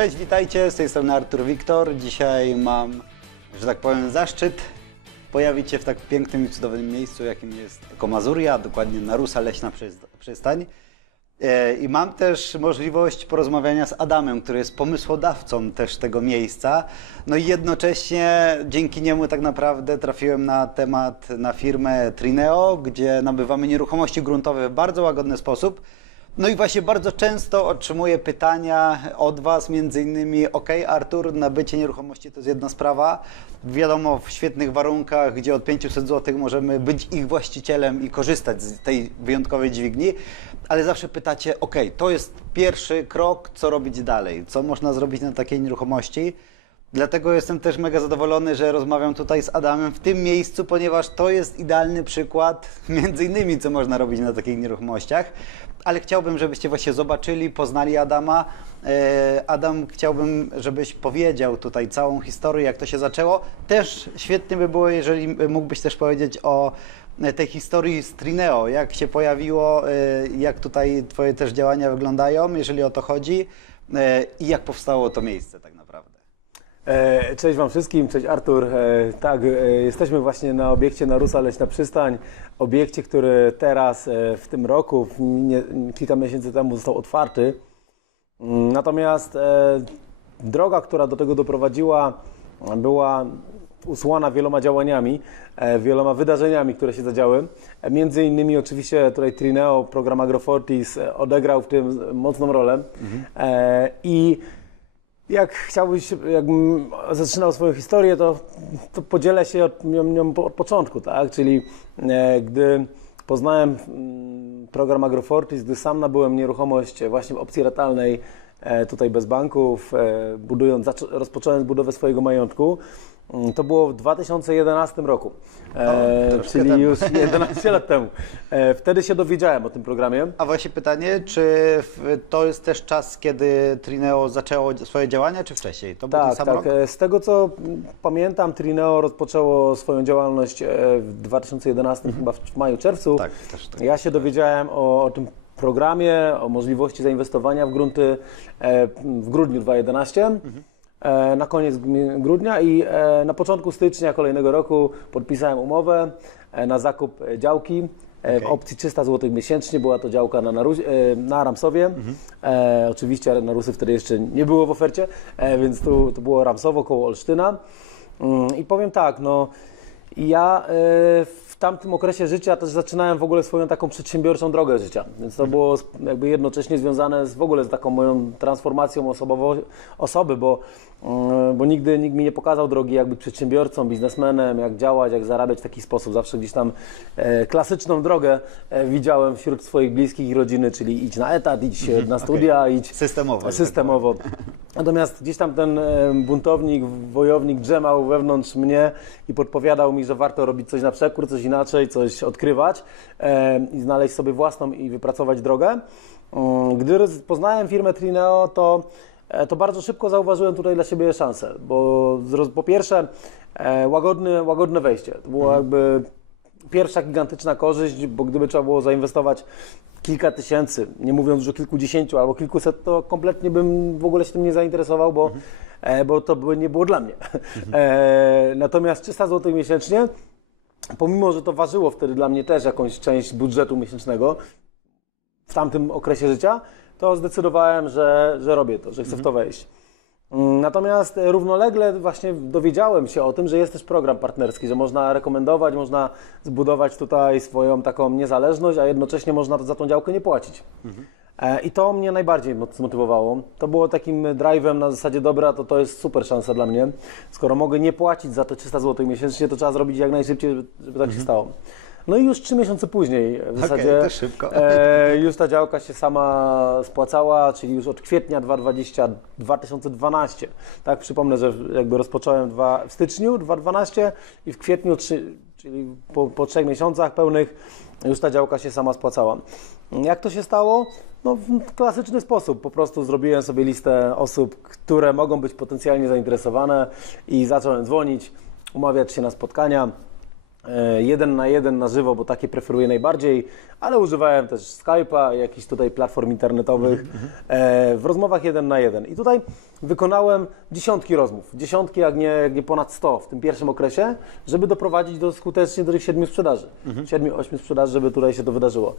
Cześć, witajcie, z tej strony Artur Wiktor. Dzisiaj mam, że tak powiem, zaszczyt pojawić się w tak pięknym i cudownym miejscu, jakim jest Komazuria, dokładnie Narusa Leśna Przyst- Przystań. E, I mam też możliwość porozmawiania z Adamem, który jest pomysłodawcą też tego miejsca. No i jednocześnie dzięki niemu tak naprawdę trafiłem na temat, na firmę Trineo, gdzie nabywamy nieruchomości gruntowe w bardzo łagodny sposób. No i właśnie bardzo często otrzymuję pytania od Was, między innymi, ok, Artur, nabycie nieruchomości to jest jedna sprawa, wiadomo, w świetnych warunkach, gdzie od 500 zł możemy być ich właścicielem i korzystać z tej wyjątkowej dźwigni, ale zawsze pytacie, ok, to jest pierwszy krok, co robić dalej, co można zrobić na takiej nieruchomości. Dlatego jestem też mega zadowolony, że rozmawiam tutaj z Adamem w tym miejscu, ponieważ to jest idealny przykład, między innymi, co można robić na takich nieruchomościach. Ale chciałbym, żebyście właśnie zobaczyli, poznali Adama. E, Adam, chciałbym, żebyś powiedział tutaj całą historię, jak to się zaczęło. Też świetnie by było, jeżeli mógłbyś też powiedzieć o e, tej historii z Trineo, jak się pojawiło, e, jak tutaj Twoje też działania wyglądają, jeżeli o to chodzi i jak powstało to miejsce tak naprawdę. E, Cześć Wam wszystkim, cześć Artur. E, Tak, e, jesteśmy właśnie na obiekcie Narusa Leśna Przystań. Obiekcie, który teraz w tym roku, nie, kilka miesięcy temu został otwarty. Mm, Natomiast droga, która do tego doprowadziła, była usłana wieloma działaniami, wieloma wydarzeniami, które się zadziały. Między innymi oczywiście tutaj Trineo, program Agrofortis odegrał w tym mocną rolę. E, I jak chciałbyś, jakbym zaczynał swoją historię, to, to podzielę się od, nią, od początku, tak? Czyli e, gdy poznałem program Agrofortis, gdy sam nabyłem nieruchomość właśnie w opcji ratalnej, e, tutaj bez banków, e, budując, rozpocząłem budowę swojego majątku, to było w 2011 roku, e, czyli temu. już 11 lat temu. E, wtedy się dowiedziałem o tym programie. A właśnie pytanie, czy to jest też czas, kiedy Trineo zaczęło swoje działania, czy wcześniej? To był ten Tak, sam tak. rok? E, Z tego co mm, pamiętam, Trineo rozpoczęło swoją działalność e, w 2011, chyba w maju, czerwcu. Tak, też tak. Ja się dowiedziałem o, o tym programie, o możliwości zainwestowania w grunty e, w grudniu 2011. e, Na koniec grudnia i e, na początku stycznia kolejnego roku podpisałem umowę e, na zakup e, działki e, w opcji 300 zł miesięcznie. Była to działka na, Naru- e, na Ramsowie. E, oczywiście Narusy wtedy jeszcze nie było w ofercie, e, więc tu, to było Ramsowo koło Olsztyna. Mm, I powiem tak, no ja e, w tamtym okresie życia też zaczynałem w ogóle swoją taką przedsiębiorczą drogę życia, więc to było jakby jednocześnie związane z w ogóle z taką moją transformacją osobowo, osoby, bo, mm, bo nigdy nikt mi nie pokazał drogi jak być przedsiębiorcą, biznesmenem, jak działać, jak zarabiać w taki sposób. Zawsze gdzieś tam e, klasyczną drogę e, widziałem wśród swoich bliskich i rodziny, czyli idź na etat, idź e, na studia, idź Systemowo. tak Systemowo. Natomiast gdzieś tam ten e, buntownik, wojownik drzemał wewnątrz mnie i podpowiadał mi, że warto robić coś na przekór, coś inaczej, coś odkrywać e, i znaleźć sobie własną i wypracować drogę. Mm, Gdy poznałem firmę Trineo, to, e, to bardzo szybko zauważyłem tutaj dla siebie szansę, bo po pierwsze łagodne, łagodne wejście. To było jakby pierwsza gigantyczna korzyść, bo gdyby trzeba było zainwestować kilka tysięcy, nie mówiąc już o kilkudziesięciu albo kilkuset, to kompletnie bym w ogóle się tym nie zainteresował, bo, e, bo to by nie było dla mnie. E, natomiast 300 zł miesięcznie, pomimo, że to ważyło wtedy dla mnie też jakąś część budżetu miesięcznego w tamtym okresie życia, to zdecydowałem, że, że robię to, że chcę w to wejść. Natomiast równolegle właśnie dowiedziałem się o tym, że jest też program partnerski, że można rekomendować, można zbudować tutaj swoją taką niezależność, a jednocześnie można za tą działkę nie płacić. E, I to mnie najbardziej zmotywowało. To było takim drive'em na zasadzie, dobra, to to jest super szansa dla mnie. Skoro mogę nie płacić za te 300 zł miesięcznie, to trzeba zrobić jak najszybciej, żeby, tak się stało. No i już trzy miesiące później w zasadzie to szybko. E, już ta działka się sama spłacała, czyli już od kwietnia 2020, 2012. Tak, przypomnę, że jakby rozpocząłem dwa, w styczniu 2012 i w kwietniu, czyli po, po trzech miesiącach pełnych, już ta działka się sama spłacała. Jak to się stało? No, w klasyczny sposób. Po prostu zrobiłem sobie listę osób, które mogą być potencjalnie zainteresowane i zacząłem dzwonić, umawiać się na spotkania. E, jeden na jeden na żywo, bo takie preferuję najbardziej, ale używałem też Skype'a, jakichś tutaj platform internetowych e, w rozmowach jeden na jeden. I tutaj wykonałem dziesiątki rozmów, dziesiątki, jak nie, jak nie ponad 100 w tym pierwszym okresie, żeby doprowadzić do skutecznie do tych siedmiu sprzedaży. Siedmiu, ośmiu sprzedaży, żeby tutaj się to wydarzyło.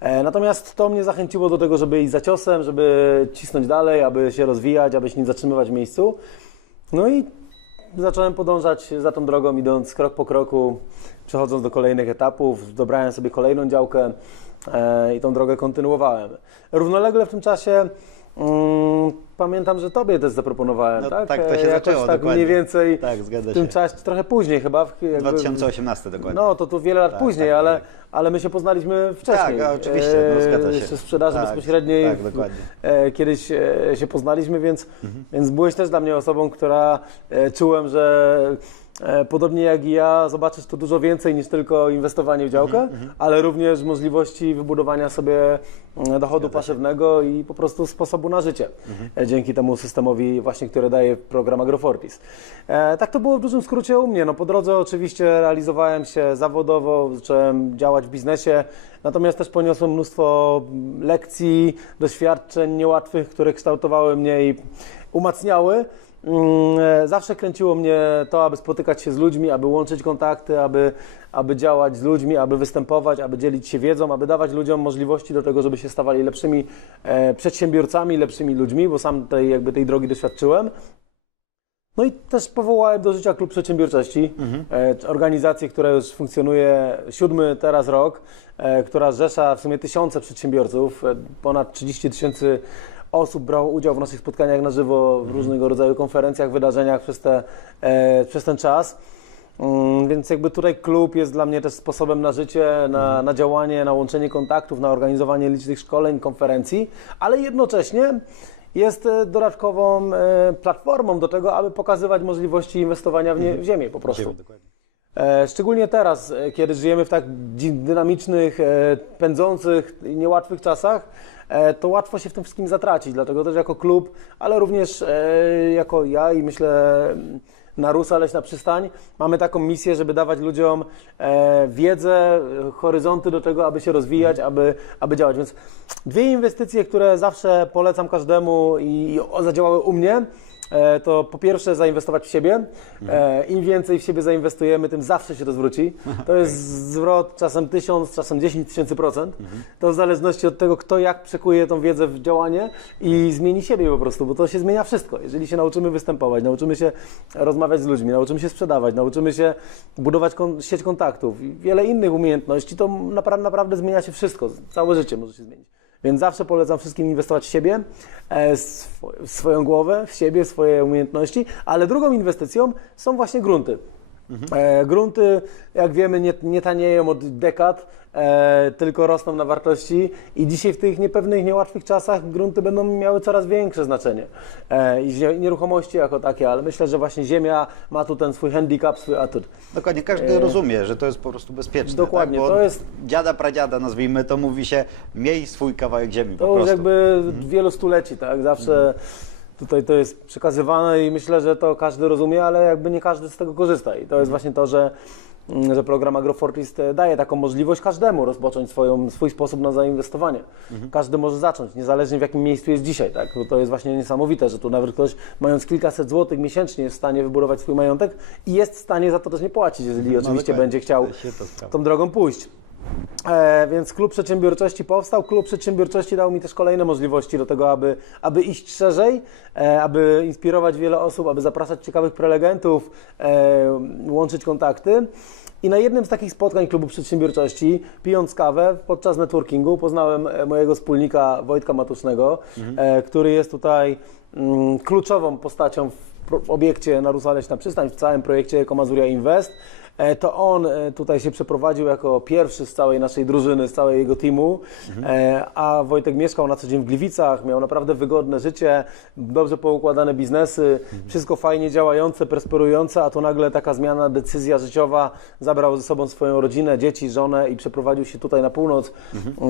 E, natomiast to mnie zachęciło do tego, żeby iść za ciosem, żeby cisnąć dalej, aby się rozwijać, aby się nie zatrzymywać w miejscu. No i zacząłem podążać za tą drogą, idąc krok po kroku, przechodząc do kolejnych etapów, dobrałem sobie kolejną działkę e, i tą drogę kontynuowałem. Równolegle w tym czasie pamiętam, że Tobie też zaproponowałem, No tak? tak, to się E, jakoś zaczęło, tak dokładnie. mniej więcej Tak, zgadza w tym się. czasie, trochę później chyba. w- jakby- 2018 dokładnie. No, to tu wiele lat Tak, później, tak, ale, tak. ale my się poznaliśmy wcześniej. Tak, oczywiście, no, zgadza się. Jeszcze sprzedaży Tak, bezpośredniej. tak, dokładnie. e, kiedyś e, się poznaliśmy, więc, Mhm. więc byłeś też dla mnie osobą, która e, czułem, że e, podobnie jak i ja, zobaczysz tu dużo więcej niż tylko inwestowanie w działkę, Mhm, ale również możliwości wybudowania sobie e, dochodu pasywnego i po prostu sposobu na życie. Mhm. E, Dzięki temu systemowi właśnie, który daje program Agrofortis. E, tak to było w dużym skrócie u mnie. No, po drodze oczywiście realizowałem się zawodowo, zacząłem działać w biznesie, natomiast też poniosłem mnóstwo lekcji, doświadczeń niełatwych, które kształtowały mnie i umacniały. Mm, e, Zawsze kręciło mnie to, aby spotykać się z ludźmi, aby łączyć kontakty, aby, aby działać z ludźmi, aby występować, aby dzielić się wiedzą, aby dawać ludziom możliwości do tego, żeby się stawali lepszymi e, przedsiębiorcami, lepszymi ludźmi, bo sam tej, jakby tej drogi doświadczyłem. No i też powołałem do życia Klub Przedsiębiorczości, e, organizację, która już funkcjonuje siódmy teraz rok, która zrzesza w sumie tysiące przedsiębiorców, ponad 30 tysięcy osób brało udział w naszych spotkaniach na żywo, w różnego rodzaju konferencjach, wydarzeniach przez, te, e, przez ten czas. Mm, Więc jakby tutaj klub jest dla mnie też sposobem na życie, na, na działanie, na łączenie kontaktów, na organizowanie licznych szkoleń, konferencji, ale jednocześnie jest e, dodatkową e, platformą do tego, aby pokazywać możliwości inwestowania w, nie, w ziemię po prostu. E, Szczególnie teraz, e, kiedy żyjemy w tak dynamicznych, e, pędzących i niełatwych czasach, to łatwo się w tym wszystkim zatracić. Dlatego też jako klub, ale również jako ja i myślę mm, Narusa Leśna Przystań, mamy taką misję, żeby dawać ludziom wiedzę, horyzonty do tego, aby się rozwijać, aby, aby działać. Więc dwie inwestycje, które zawsze polecam każdemu i, zadziałały u mnie, to po pierwsze zainwestować w siebie. E, Im więcej w siebie zainwestujemy, tym zawsze się to zwróci. To jest zwrot czasem tysiąc, czasem 10 tysięcy procent. To w zależności od tego, kto jak przekuje tą wiedzę w działanie i zmieni siebie po prostu, bo to się zmienia wszystko. Jeżeli się nauczymy występować, nauczymy się rozmawiać z ludźmi, nauczymy się sprzedawać, nauczymy się budować kon- sieć kontaktów i wiele innych umiejętności, to napra- naprawdę zmienia się wszystko. Całe życie może się zmienić. Więc zawsze polecam wszystkim inwestować w siebie, e, w swoją głowę, w siebie, w swoje umiejętności, ale drugą inwestycją są właśnie grunty. E, grunty, jak wiemy, nie, nie tanieją od dekad, e, tylko rosną na wartości i dzisiaj w tych niepewnych, niełatwych czasach grunty będą miały coraz większe znaczenie. E, I nieruchomości jako takie, ale myślę, że właśnie ziemia ma tu ten swój handicap, swój atut. Dokładnie, każdy rozumie, że to jest po prostu bezpieczne. E, Dokładnie, tak? Bo to jest- Dziada, pradziada, nazwijmy to, mówi się, miej swój kawałek ziemi To już jakby wielu stuleci, tak? Zawsze tutaj to jest przekazywane i myślę, że to każdy rozumie, ale jakby nie każdy z tego korzysta. I to jest właśnie to, że, mm, że program Agrofortis e, daje taką możliwość każdemu rozpocząć swoją, swój sposób na zainwestowanie. Każdy może zacząć, niezależnie w jakim miejscu jest dzisiaj, tak? Bo to jest właśnie niesamowite, że tu nawet ktoś mając kilkaset złotych miesięcznie jest w stanie wybudować swój majątek i jest w stanie za to też nie płacić, jeżeli oczywiście dokładnie. będzie chciał tą drogą pójść. E, więc klub przedsiębiorczości powstał. Klub przedsiębiorczości dał mi też kolejne możliwości do tego, aby, aby iść szerzej, e, aby inspirować wiele osób, aby zapraszać ciekawych prelegentów, e, łączyć kontakty. I na jednym z takich spotkań klubu przedsiębiorczości, pijąc kawę podczas networkingu, poznałem e, mojego wspólnika Wojtka Matusznego, e, który jest tutaj mm, kluczową postacią w obiekcie Narusa Leśna Przystań, w całym projekcie Ekomazuria Invest. E, To on e, tutaj się przeprowadził jako pierwszy z całej naszej drużyny, z całego jego teamu, E, a Wojtek mieszkał na co dzień w Gliwicach, miał naprawdę wygodne życie, dobrze poukładane biznesy, wszystko fajnie działające, prosperujące, a tu nagle taka zmiana, decyzja życiowa, zabrał ze sobą swoją rodzinę, dzieci, żonę i przeprowadził się tutaj na północ.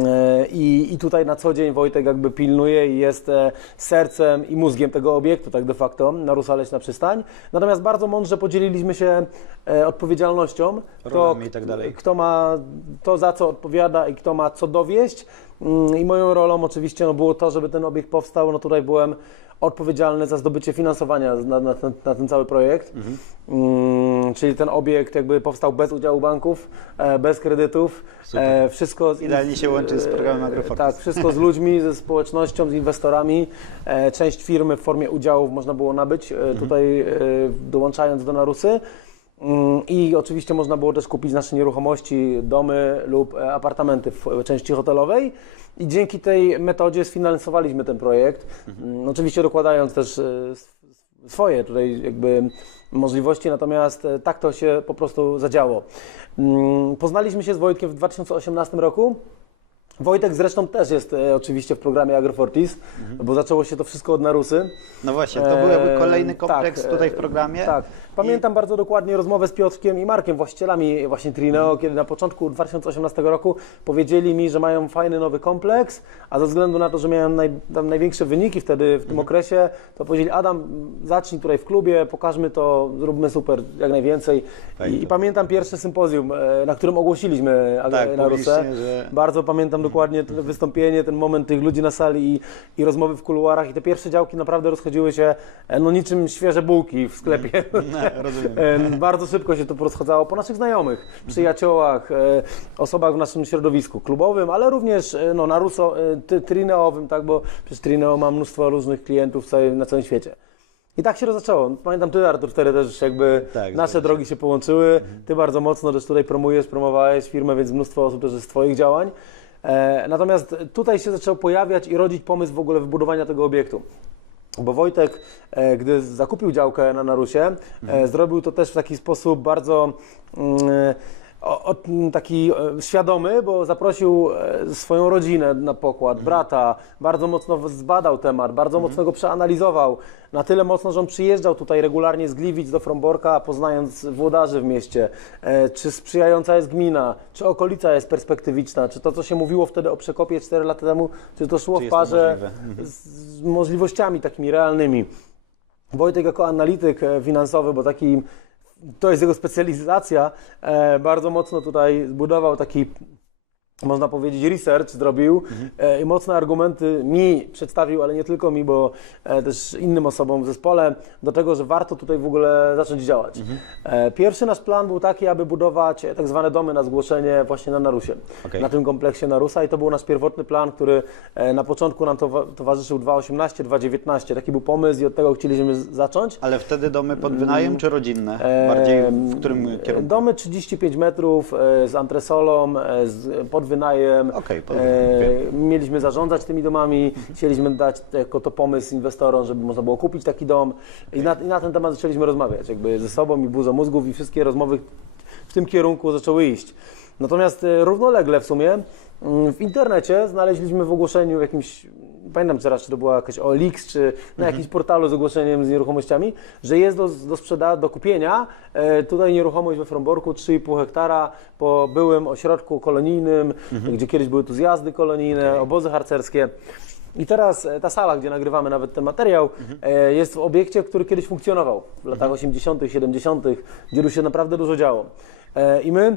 E, i, i tutaj na co dzień Wojtek jakby pilnuje i jest sercem i mózgiem tego obiektu, tak de facto, na Rusa Leśna Przystań. Natomiast bardzo mądrze podzieliliśmy się e, odpowiedzialnością. Rolami i tak dalej. Kto ma to, za co odpowiada i kto ma co dowieść. Mm, I moją rolą oczywiście no, było to, żeby ten obiekt powstał. No tutaj byłem odpowiedzialny za zdobycie finansowania na, na, ten, na ten cały projekt. Mhm. Mm, czyli ten obiekt jakby powstał bez udziału banków, e, bez kredytów. E, wszystko z, Idealnie się łączy z programem Agrofortis. Tak, wszystko z ludźmi, ze społecznością, z inwestorami. E, część firmy w formie udziałów można było nabyć e, Mhm. tutaj e, dołączając do Narusy. Mm, I oczywiście można było też kupić nasze nieruchomości, domy lub e, apartamenty w części hotelowej. I dzięki tej metodzie sfinansowaliśmy ten projekt. Mm, Oczywiście dokładając też e, swoje tutaj jakby możliwości, natomiast e, tak to się po prostu zadziało. Mm, Poznaliśmy się z Wojtkiem w 2018 roku. Wojtek zresztą też jest e, oczywiście w programie Agrofortis, bo zaczęło się to wszystko od Narusy. No właśnie, to był jakby kolejny E, kompleks tak, tutaj e, w programie. Tak. Pamiętam bardzo dokładnie rozmowę z Piotrkiem i Markiem, właścicielami właśnie Trineo, kiedy na początku 2018 roku powiedzieli mi, że mają fajny nowy kompleks, a ze względu na to, że miałem naj, tam największe wyniki wtedy w tym okresie, to powiedzieli Adam, zacznij tutaj w klubie, pokażmy to, zróbmy super, jak najwięcej. Fajnie. I, I pamiętam pierwsze sympozjum, e, na którym ogłosiliśmy Tak, tak, na Rusę. publicznie, że- Bardzo pamiętam dokładnie to wystąpienie, ten moment tych ludzi na sali i, i rozmowy w kuluarach i te pierwsze działki naprawdę rozchodziły się e, no niczym świeże bułki w sklepie. No, rozumiem. E, Bardzo szybko się to porozchodzało po naszych znajomych, przyjaciołach, e, osobach w naszym środowisku klubowym, ale również no, na Ruso, trineowym, tak, bo przez Trineo mam mnóstwo różnych klientów na całym świecie. I tak się zaczęło. Pamiętam ty, Artur, wtedy też jakby Tak, nasze drogi się połączyły. Ty bardzo mocno też tutaj promujesz, promowałeś firmę, więc mnóstwo osób też z Twoich działań. E, natomiast tutaj się zaczął pojawiać i rodzić pomysł w ogóle wybudowania tego obiektu. Bo Wojtek, e, gdy zakupił działkę na Narusie, e, zrobił to też w taki sposób bardzo mm, o, o, m, taki e, świadomy, bo zaprosił e, swoją rodzinę na pokład, brata, bardzo mocno zbadał temat, bardzo mocno go przeanalizował. Na tyle mocno, że on przyjeżdżał tutaj regularnie z Gliwic do Fromborka, poznając włodarzy w mieście, e, czy sprzyjająca jest gmina, czy okolica jest perspektywiczna, czy to, co się mówiło wtedy o Przekopie 4 lata temu, czy to szło Czy w parze? Mhm. z, możliwościami takimi realnymi. Wojtek jako analityk finansowy, bo taki to jest jego specjalizacja, e, bardzo mocno tutaj zbudował taki można powiedzieć, research zrobił e, i mocne argumenty mi przedstawił, ale nie tylko mi, bo e, też innym osobom w zespole, do tego, że warto tutaj w ogóle zacząć działać. E, pierwszy nasz plan był taki, aby budować tak zwane domy na zgłoszenie właśnie na Narusie, Okej. na tym kompleksie Narusa i to był nasz pierwotny plan, który na początku nam towa- towarzyszył 2018, 2019. Taki był pomysł i od tego chcieliśmy zacząć. Ale wtedy domy pod wynajem czy rodzinne? Bardziej w którym kierunku? Domy 35 metrów z antresolą, z, pod wynajem. Okej, pod E, wynajem, mieliśmy zarządzać tymi domami, chcieliśmy dać jako to pomysł inwestorom, żeby można było kupić taki dom. I na, I na ten temat zaczęliśmy rozmawiać jakby ze sobą i buzą mózgów i wszystkie rozmowy w tym kierunku zaczęły iść. Natomiast e, równolegle w sumie mm, w internecie znaleźliśmy w ogłoszeniu jakimś, pamiętam teraz, czy to była jakaś OLX, czy na jakimś portalu z ogłoszeniem z nieruchomościami, że jest do, do sprzeda, do kupienia e, tutaj nieruchomość we Fromborku 3,5 hektara po byłym ośrodku kolonijnym, gdzie kiedyś były tu zjazdy kolonijne, obozy harcerskie. I teraz e, ta sala, gdzie nagrywamy nawet ten materiał, e, jest w obiekcie, który kiedyś funkcjonował w latach 80., 70., gdzie tu się naprawdę dużo działo. E, I my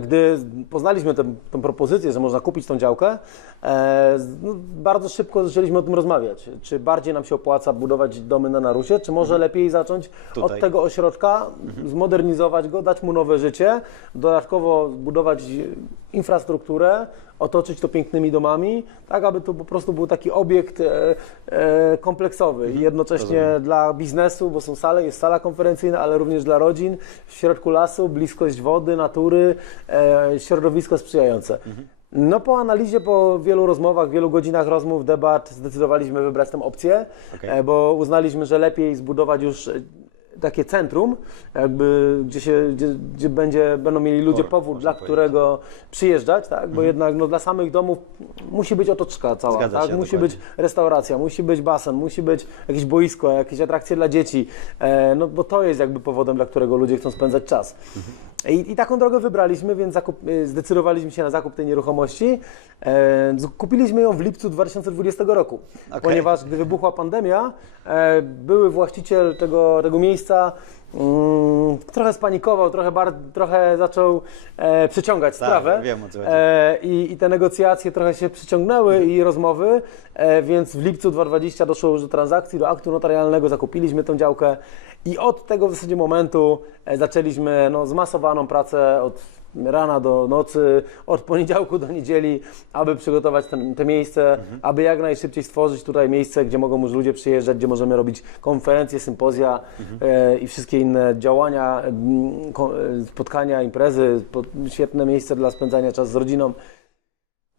Gdy poznaliśmy tę, tę propozycję, że można kupić tą działkę, e, no, bardzo szybko zaczęliśmy o tym rozmawiać. Czy bardziej nam się opłaca budować domy na Narusie, czy może lepiej zacząć Tutaj. od tego ośrodka, zmodernizować go, dać mu nowe życie, dodatkowo zbudować infrastrukturę, otoczyć to pięknymi domami, tak aby to po prostu był taki obiekt e, e, kompleksowy. I jednocześnie dla biznesu, bo są sale, jest sala konferencyjna, ale również dla rodzin, w środku lasu, bliskość wody, natury, e, środowisko sprzyjające. No po analizie, po wielu rozmowach, wielu godzinach rozmów, debat, zdecydowaliśmy wybrać tę opcję, e, bo uznaliśmy, że lepiej zbudować już takie centrum, jakby, gdzie, się, gdzie, gdzie będzie, będą mieli ludzie powód, dla powiedzieć. którego przyjeżdżać, tak? bo jednak no, dla samych domów musi być otoczka cała, Zgadza tak? się, musi dokładnie. być restauracja, musi być basen, musi być jakieś boisko, jakieś atrakcje dla dzieci, e, no bo to jest jakby powodem, dla którego ludzie chcą spędzać czas. I, I taką drogę wybraliśmy, więc zakup, y, zdecydowaliśmy się na zakup tej nieruchomości. E, kupiliśmy ją w lipcu 2020 roku, Okej. ponieważ gdy wybuchła pandemia, e, były właściciel tego, tego miejsca mm, trochę spanikował, trochę, bar, trochę zaczął e, przyciągać Tak, sprawę. wiem, o co chodzi. E, i, I te negocjacje trochę się przyciągnęły i rozmowy, e, więc w lipcu 2020 doszło już do transakcji, do aktu notarialnego, zakupiliśmy tą działkę i od tego w zasadzie momentu e, zaczęliśmy no, zmasowaną pracę od rana do nocy, od poniedziałku do niedzieli, aby przygotować ten, te miejsce, aby jak najszybciej stworzyć tutaj miejsce, gdzie mogą już ludzie przyjeżdżać, gdzie możemy robić konferencje, sympozja e, i wszystkie inne działania, mm, e, spotkania, imprezy, świetne miejsce dla spędzania czasu z rodziną.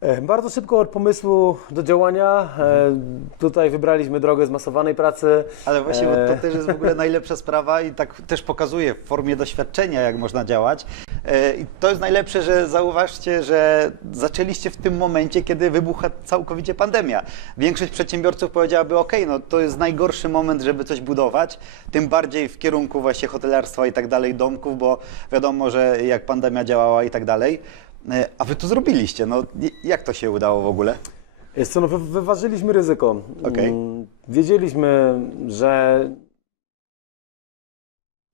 E, Bardzo szybko od pomysłu do działania. E, tutaj wybraliśmy drogę zmasowanej pracy. Ale właśnie E. to też jest w ogóle najlepsza sprawa i tak też pokazuje w formie doświadczenia, jak można działać. E, I to jest najlepsze, że zauważcie, że zaczęliście w tym momencie, kiedy wybucha całkowicie pandemia. Większość przedsiębiorców powiedziałaby, ok, no to jest najgorszy moment, żeby coś budować, tym bardziej w kierunku właśnie hotelarstwa i tak dalej, domków, bo wiadomo, że jak pandemia działała i tak dalej. E, A wy to zrobiliście, no jak to się udało w ogóle? Jest co, no, wy, wyważyliśmy ryzyko. Okej. Mm, Wiedzieliśmy, że,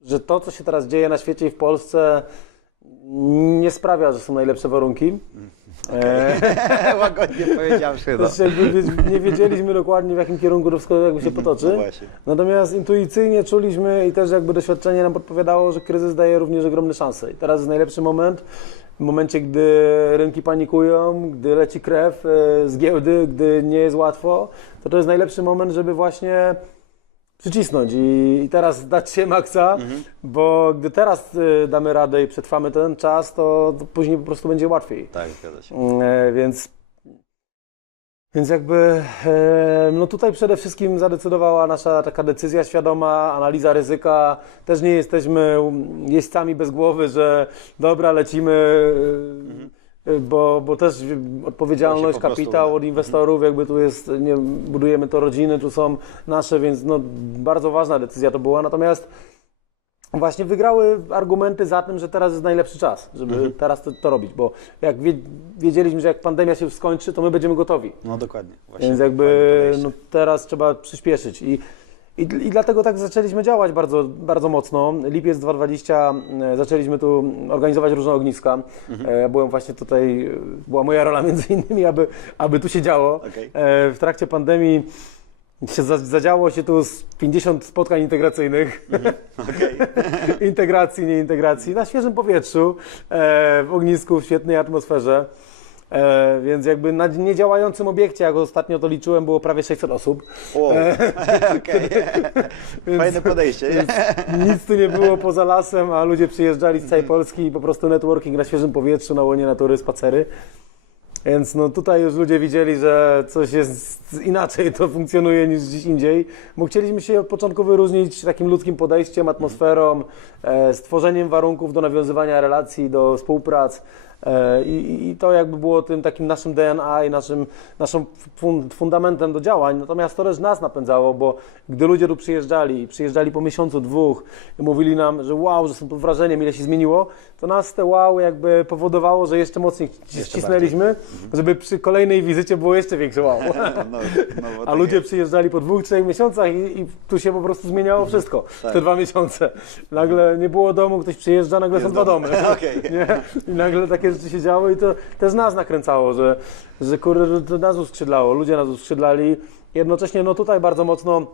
że to, co się teraz dzieje na świecie i w Polsce, nie sprawia, że są najlepsze warunki. E, Łagodnie powiedziawszy, no. jakby wie- nie wiedzieliśmy dokładnie, w jakim kierunku wszystko jakby się potoczy. No. Natomiast intuicyjnie czuliśmy i też jakby doświadczenie nam podpowiadało, że kryzys daje również ogromne szanse. I teraz jest najlepszy moment, w momencie, gdy rynki panikują, gdy leci krew e, z giełdy, gdy nie jest łatwo, to to jest najlepszy moment, żeby właśnie przycisnąć i, i teraz dać się maksa, bo gdy teraz e, damy radę i przetrwamy ten czas, to, to później po prostu będzie łatwiej. Tak, zgadza się. E, więc, więc jakby e, no tutaj przede wszystkim zadecydowała nasza taka decyzja świadoma, analiza ryzyka. Też nie jesteśmy jeźdźcami bez głowy, że dobra, lecimy, e, bo, bo też odpowiedzialność, To się po prostu kapitał od inwestorów, jakby tu jest, nie, budujemy to rodziny, tu są nasze, więc no, bardzo ważna decyzja to była. Natomiast Właśnie wygrały argumenty za tym, że teraz jest najlepszy czas, żeby Mhm. teraz to, to robić, bo jak wie, wiedzieliśmy, że jak pandemia się skończy, to my będziemy gotowi. No dokładnie. Właśnie Więc jakby no, teraz trzeba przyspieszyć. I, i, I dlatego tak zaczęliśmy działać bardzo, bardzo mocno. Lipiec 2020 e, zaczęliśmy tu organizować różne ogniska. Mhm. E, byłem właśnie tutaj, była moja rola między innymi, aby, aby tu się działo. Okej. E, W trakcie pandemii się za- zadziało się tu z 50 spotkań integracyjnych. Okej. integracji, nie integracji, na świeżym powietrzu, w ognisku, w świetnej atmosferze. E, więc jakby na niedziałającym obiekcie, jak ostatnio to liczyłem, było prawie 600 osób. Wow. Okej. Fajne podejście. Nic tu nie było poza lasem, a ludzie przyjeżdżali z całej Polski i po prostu networking na świeżym powietrzu, na łonie natury, spacery. Więc no tutaj już ludzie widzieli, że coś jest inaczej, to funkcjonuje niż gdzieś indziej, bo chcieliśmy się od początku wyróżnić takim ludzkim podejściem, atmosferą, e, stworzeniem warunków do nawiązywania relacji, do współprac. E, I, I to jakby było tym takim naszym DNA i naszym, naszym fun, fundamentem do działań. Natomiast to też nas napędzało, bo gdy ludzie tu przyjeżdżali, przyjeżdżali po miesiącu, dwóch i mówili nam, że wow, że są pod wrażeniem, ile się zmieniło, to nas te wow jakby powodowało, że jeszcze mocniej ścisnęliśmy, żeby przy kolejnej wizycie było jeszcze większe wow. No, no, bo A tak ludzie jest. przyjeżdżali po dwóch, trzech miesiącach i, i tu się po prostu zmieniało wszystko. Tak. Te dwa miesiące. Nagle nie było domu, ktoś przyjeżdża, nagle Jest są dwa dom. domy. Nie? I nagle takie rzeczy się działy i to też nas nakręcało, że, że kurde, to nas uskrzydlało, ludzie nas uskrzydlali. Jednocześnie no tutaj bardzo mocno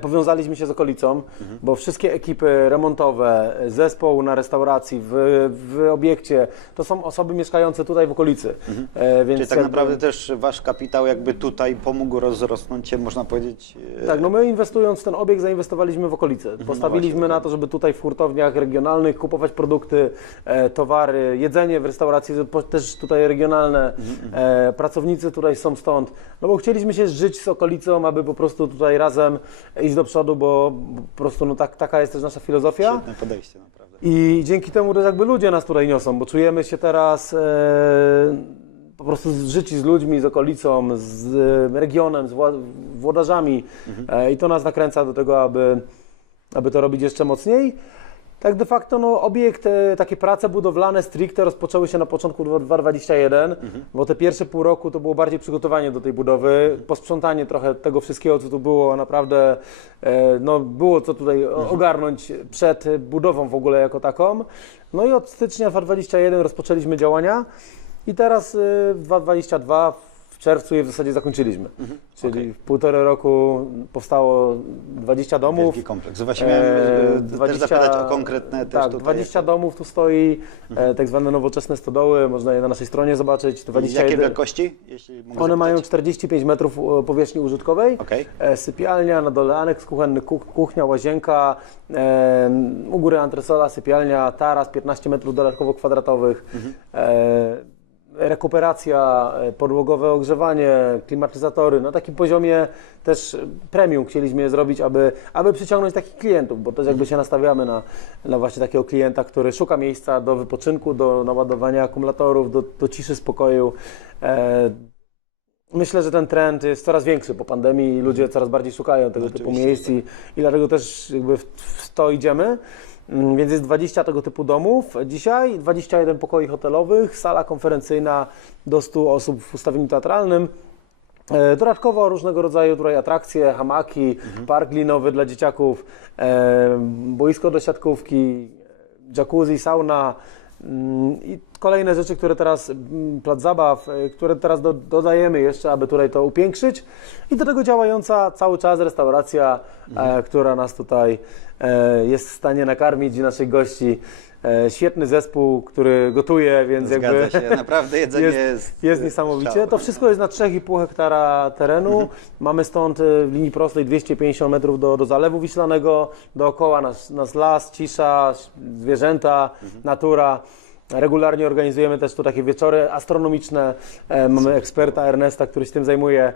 powiązaliśmy się z okolicą, bo wszystkie ekipy remontowe, e, zespół na restauracji, w, w obiekcie, to są osoby mieszkające tutaj w okolicy. E, więc Czyli tak jakby- naprawdę też wasz kapitał jakby tutaj pomógł rozrosnąć się, można powiedzieć. e, Tak, no my inwestując w ten obiekt zainwestowaliśmy w okolice. Postawiliśmy właśnie, na to, żeby tutaj w hurtowniach regionalnych kupować produkty, e, towary, jedzenie w restauracji też tutaj regionalne. E, pracownicy tutaj są stąd. No bo chcieliśmy się zżyć z okolicą, aby po prostu tutaj razem iść do przodu, bo po prostu no tak, taka jest też nasza filozofia. Świetne podejście, naprawdę. I dzięki temu też jakby ludzie nas tutaj niosą, bo czujemy się teraz e, po prostu zżyci z ludźmi, z okolicą, z e, regionem, z wła- włodarzami e, i to nas nakręca do tego, aby, aby to robić jeszcze mocniej. Tak de facto no, obiekt, e, takie prace budowlane stricte rozpoczęły się na początku 2021, bo te pierwsze pół roku to było bardziej przygotowanie do tej budowy, posprzątanie trochę tego wszystkiego, co tu było, naprawdę e, no, było co tutaj o- ogarnąć przed budową w ogóle jako taką. No i od stycznia 2021 rozpoczęliśmy działania i teraz e, w 2022 w czerwcu je w zasadzie zakończyliśmy. Czyli Okej. w półtorej roku powstało 20 domów. Wielki kompleks. Właśnie miałem e, też zapytać o konkretne też tak, tutaj. 20 domów tu stoi, e, tak zwane nowoczesne stodoły, można je na naszej stronie zobaczyć. Jakie 21, wielkości? One mają zapytać? 45 metrów e, powierzchni użytkowej. Okej. E, Sypialnia, na dole aneks kuchenny, ku- kuchnia, łazienka, e, u góry antresola, sypialnia, taras 15 metrów dodatkowo kwadratowych, e, rekuperacja, e, podłogowe ogrzewanie, klimatyzatory. Na takim poziomie też premium chcieliśmy je zrobić, aby, aby przyciągnąć takich klientów, bo też jakby się nastawiamy na, na właśnie takiego klienta, który szuka miejsca do wypoczynku, do naładowania akumulatorów, do, do ciszy, spokoju. E, Myślę, że ten trend jest coraz większy po pandemii i ludzie coraz bardziej szukają tego typu miejsc i, i dlatego też jakby w, w to idziemy. Mm, Więc jest 20 tego typu domów dzisiaj, 21 pokoi hotelowych, sala konferencyjna do 100 osób w ustawieniu teatralnym. E, Dodatkowo różnego rodzaju tutaj atrakcje, hamaki, park linowy dla dzieciaków, e, boisko do siatkówki, jacuzzi, sauna i kolejne rzeczy, które teraz, mm, plac zabaw, e, które teraz do, dodajemy jeszcze, aby tutaj to upiększyć. I do tego działająca cały czas restauracja, e, która nas tutaj e, jest w stanie nakarmić i naszych gości. E, świetny zespół, który gotuje, więc Zgadza jakby... się, naprawdę jedzenie jest... jest, jest niesamowicie. To wszystko jest na 3,5 hektara terenu. Mhm. Mamy stąd e, w linii prostej 250 metrów do, do Zalewu Wiślanego. Dookoła nas, nas las, cisza, zwierzęta, Mhm. natura. Regularnie organizujemy też tu takie wieczory astronomiczne. E, mamy eksperta Ernesta, który się tym zajmuje, e,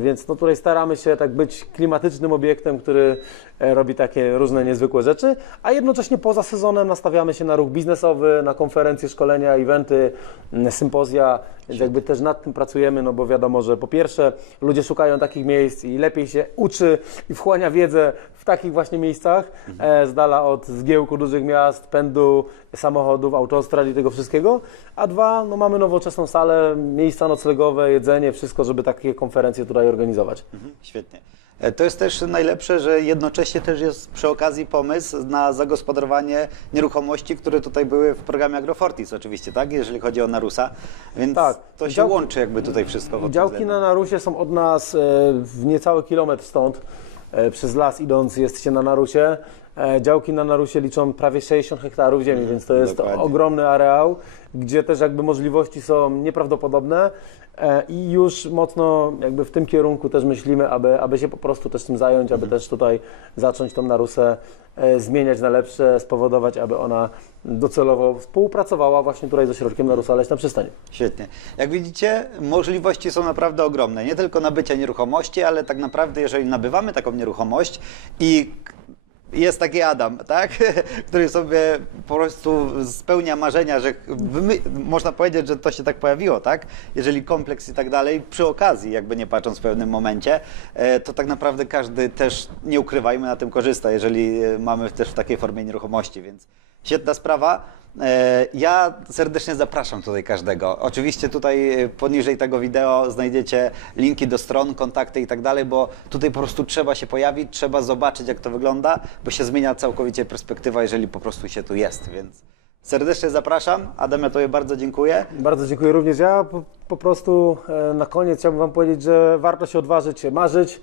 więc no tutaj staramy się tak być klimatycznym obiektem, który e, robi takie różne niezwykłe rzeczy, a jednocześnie poza sezonem nastawiamy się na ruch biznesowy, na konferencje, szkolenia, eventy, sympozja, więc jakby też nad tym pracujemy, no bo wiadomo, że po pierwsze ludzie szukają takich miejsc i lepiej się uczy i wchłania wiedzę w takich właśnie miejscach, e, z dala od zgiełku dużych miast, pędu samochodów, autostrad i tego wszystkiego, a dwa, no mamy nowoczesną salę, miejsca noclegowe, jedzenie, wszystko, żeby takie konferencje tutaj organizować. Mhm, Świetnie. E, To jest też najlepsze, że jednocześnie też jest przy okazji pomysł na zagospodarowanie nieruchomości, które tutaj były w programie Agrofortis oczywiście, tak? Jeżeli chodzi o Narusa. Więc Tak. to się Dział- łączy jakby tutaj wszystko. Działki na Narusie są od nas e, w niecały kilometr stąd. E, Przez las idąc jesteście na Narusie. E, Działki na Narusie liczą prawie 60 hektarów ziemi, więc to jest Mhm, dokładnie. ogromny areał, gdzie też jakby możliwości są nieprawdopodobne e, i już mocno jakby w tym kierunku też myślimy, aby, aby się po prostu też tym zająć, Mhm. aby też tutaj zacząć tą Narusę e, zmieniać na lepsze, spowodować, aby ona docelowo współpracowała właśnie tutaj z ośrodkiem Narusa Leśna Przystań. Świetnie. Jak widzicie, możliwości są naprawdę ogromne. Nie tylko nabycia nieruchomości, ale tak naprawdę, jeżeli nabywamy taką nieruchomość i jest taki Adam, tak? który sobie po prostu spełnia marzenia, że można powiedzieć, że to się tak pojawiło, tak? Jeżeli kompleks i tak dalej, przy okazji, jakby nie patrząc w pewnym momencie, e, to tak naprawdę każdy też, nie ukrywajmy, na tym korzysta, jeżeli e, mamy też w takiej formie nieruchomości, więc świetna sprawa. E, Ja serdecznie zapraszam tutaj każdego. Oczywiście tutaj e, poniżej tego wideo znajdziecie linki do stron, kontakty i tak dalej, bo tutaj po prostu trzeba się pojawić, trzeba zobaczyć jak to wygląda, bo się zmienia całkowicie perspektywa, jeżeli po prostu się tu jest, więc serdecznie zapraszam. Adam, ja Tobie bardzo dziękuję. Bardzo dziękuję również. Ja po, po prostu e, na koniec chciałbym Wam powiedzieć, że warto się odważyć się marzyć,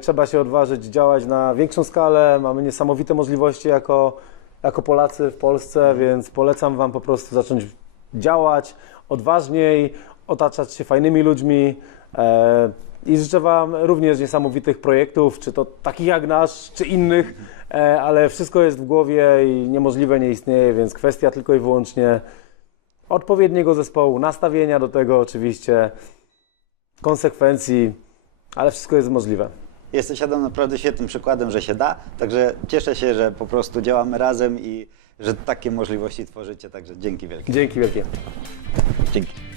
trzeba się odważyć działać na większą skalę. Mamy niesamowite możliwości jako, jako Polacy w Polsce, więc polecam Wam po prostu zacząć działać odważniej, otaczać się fajnymi ludźmi. E, i życzę Wam również niesamowitych projektów, czy to takich jak nasz, czy innych, e, ale wszystko jest w głowie i niemożliwe nie istnieje, więc kwestia tylko i wyłącznie odpowiedniego zespołu, nastawienia do tego oczywiście, konsekwencji, ale wszystko jest możliwe. Jesteś Adam naprawdę świetnym przykładem, że się da, także cieszę się, że po prostu działamy razem i że takie możliwości tworzycie, także dzięki wielkie. Dzięki wielkie. Dzięki.